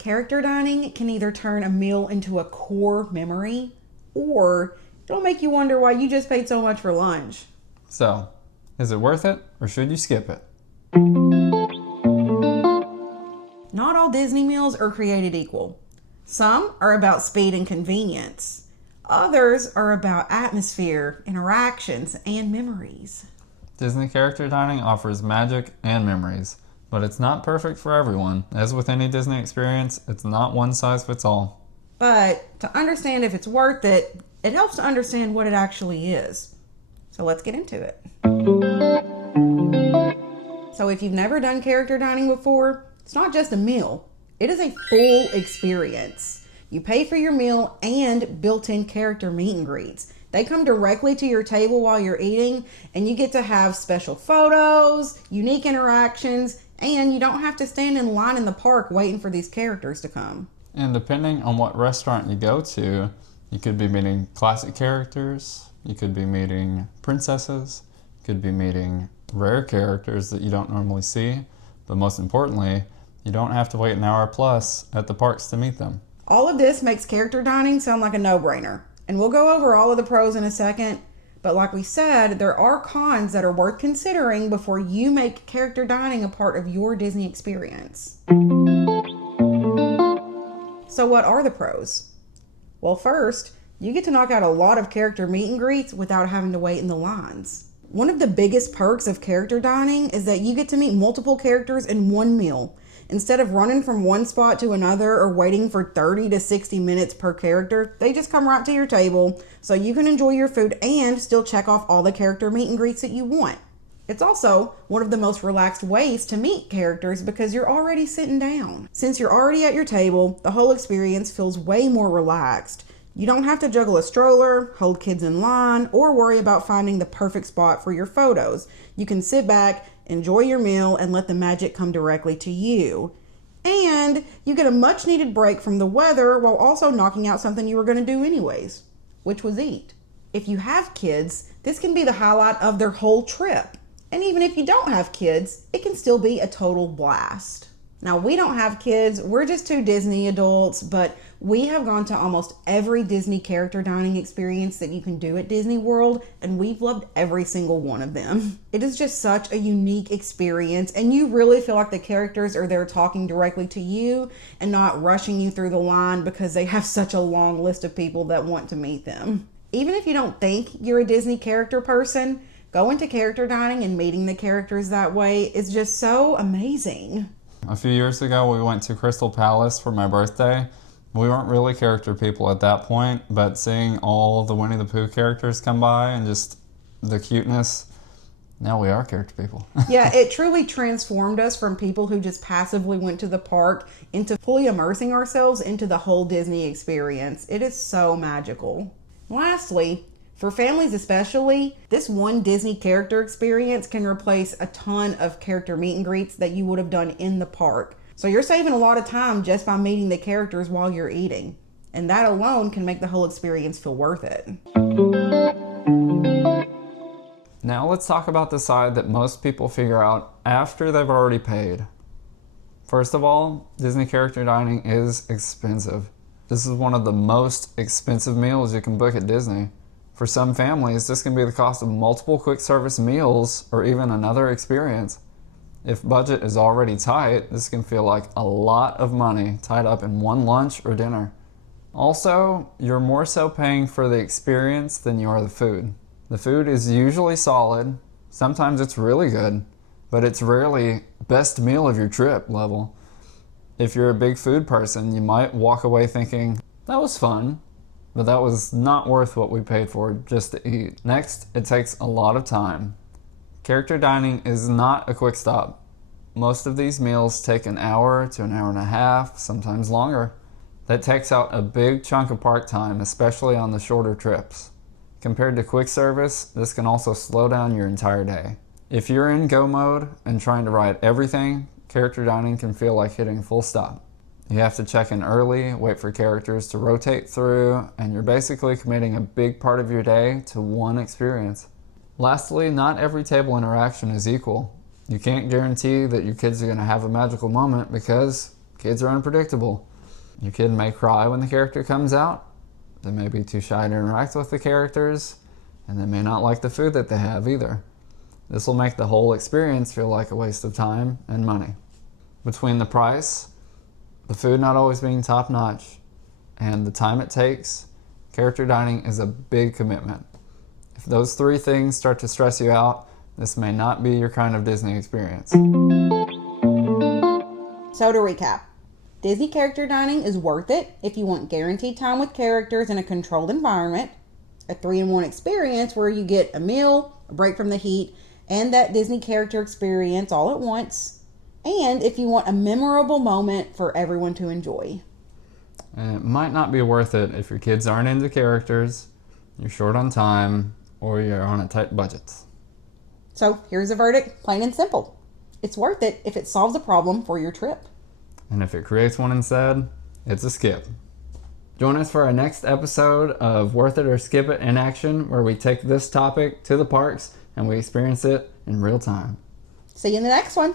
Character dining can either turn a meal into a core memory, or it'll make you wonder why you just paid so much for lunch. So, is it worth it, or should you skip it? Not all Disney meals are created equal. Some are about speed and convenience. Others are about atmosphere, interactions, and memories. Disney character dining offers magic and memories, but it's not perfect for everyone. As with any Disney experience, it's not one size fits all. But to understand if it's worth it, it helps to understand what it actually is. So let's get into it. So if you've never done character dining before, it's not just a meal. It is a full experience. You pay for your meal and built-in character meet and greets. They come directly to your table while you're eating, and you get to have special photos, unique interactions, and you don't have to stand in line in the park waiting for these characters to come. And depending on what restaurant you go to, you could be meeting classic characters, you could be meeting princesses, you could be meeting rare characters that you don't normally see, but most importantly, you don't have to wait an hour plus at the parks to meet them. All of this makes character dining sound like a no-brainer, and we'll go over all of the pros in a second, but like we said, there are cons that are worth considering before you make character dining a part of your Disney experience. So what are the pros? Well, first, you get to knock out a lot of character meet and greets without having to wait in the lines. One of the biggest perks of character dining is that you get to meet multiple characters in one meal. Instead of running from one spot to another or waiting for 30 to 60 minutes per character, they just come right to your table so you can enjoy your food and still check off all the character meet and greets that you want. It's also one of the most relaxed ways to meet characters because you're already sitting down. Since you're already at your table, the whole experience feels way more relaxed. You don't have to juggle a stroller, hold kids in line, or worry about finding the perfect spot for your photos. You can sit back, enjoy your meal, and let the magic come directly to you. And you get a much needed break from the weather while also knocking out something you were going to do anyways, which was eat. If you have kids, this can be the highlight of their whole trip. And even if you don't have kids, it can still be a total blast. Now, we don't have kids, we're just two Disney adults, but we have gone to almost every Disney character dining experience that you can do at Disney World, and we've loved every single one of them. It is just such a unique experience, and you really feel like the characters are there talking directly to you and not rushing you through the line because they have such a long list of people that want to meet them. Even if you don't think you're a Disney character person, going to character dining and meeting the characters that way is just so amazing. A few years ago, we went to Crystal Palace for my birthday. We weren't really character people at that point, but seeing all the Winnie the Pooh characters come by and just the cuteness, now we are character people. Yeah, it truly transformed us from people who just passively went to the park into fully immersing ourselves into the whole Disney experience. It is so magical. Lastly, for families especially, this one Disney character experience can replace a ton of character meet and greets that you would have done in the park. So you're saving a lot of time just by meeting the characters while you're eating. And that alone can make the whole experience feel worth it. Now let's talk about the side that most people figure out after they've already paid. First of all, Disney character dining is expensive. This is one of the most expensive meals you can book at Disney. For some families, this can be the cost of multiple quick service meals or even another experience. If budget is already tight, this can feel like a lot of money tied up in one lunch or dinner. Also, you're more so paying for the experience than you are the food. The food is usually solid, sometimes it's really good, but it's rarely best meal of your trip level. If you're a big food person, you might walk away thinking, that was fun, but that was not worth what we paid for just to eat. Next, it takes a lot of time. Character dining is not a quick stop. Most of these meals take an hour to an hour and a half, sometimes longer. That takes out a big chunk of park time, especially on the shorter trips. Compared to quick service, this can also slow down your entire day. If you're in go mode and trying to ride everything, character dining can feel like hitting full stop. You have to check in early, wait for characters to rotate through, and you're basically committing a big part of your day to one experience. Lastly, not every table interaction is equal. You can't guarantee that your kids are going to have a magical moment because Kids are unpredictable. Your kid may cry when the character comes out. They may be too shy to interact with the characters, and they may not like the food that they have either. This will make the whole experience feel like a waste of time and money. Between the price, the food not always being top notch, and the time it takes, character dining is a big commitment. If those three things start to stress you out, this may not be your kind of Disney experience. So to recap, Disney character dining is worth it if you want guaranteed time with characters in a controlled environment, a 3-in-1 experience where you get a meal, a break from the heat, and that Disney character experience all at once, and if you want a memorable moment for everyone to enjoy. And it might not be worth it if your kids aren't into characters, you're short on time, or you're on a tight budget. So here's a verdict, plain and simple. It's worth it if it solves a problem for your trip. And if it creates one instead, it's a skip. Join us for our next episode of Worth It or Skip It in Action, where we take this topic to the parks and we experience it in real time. See you in the next one.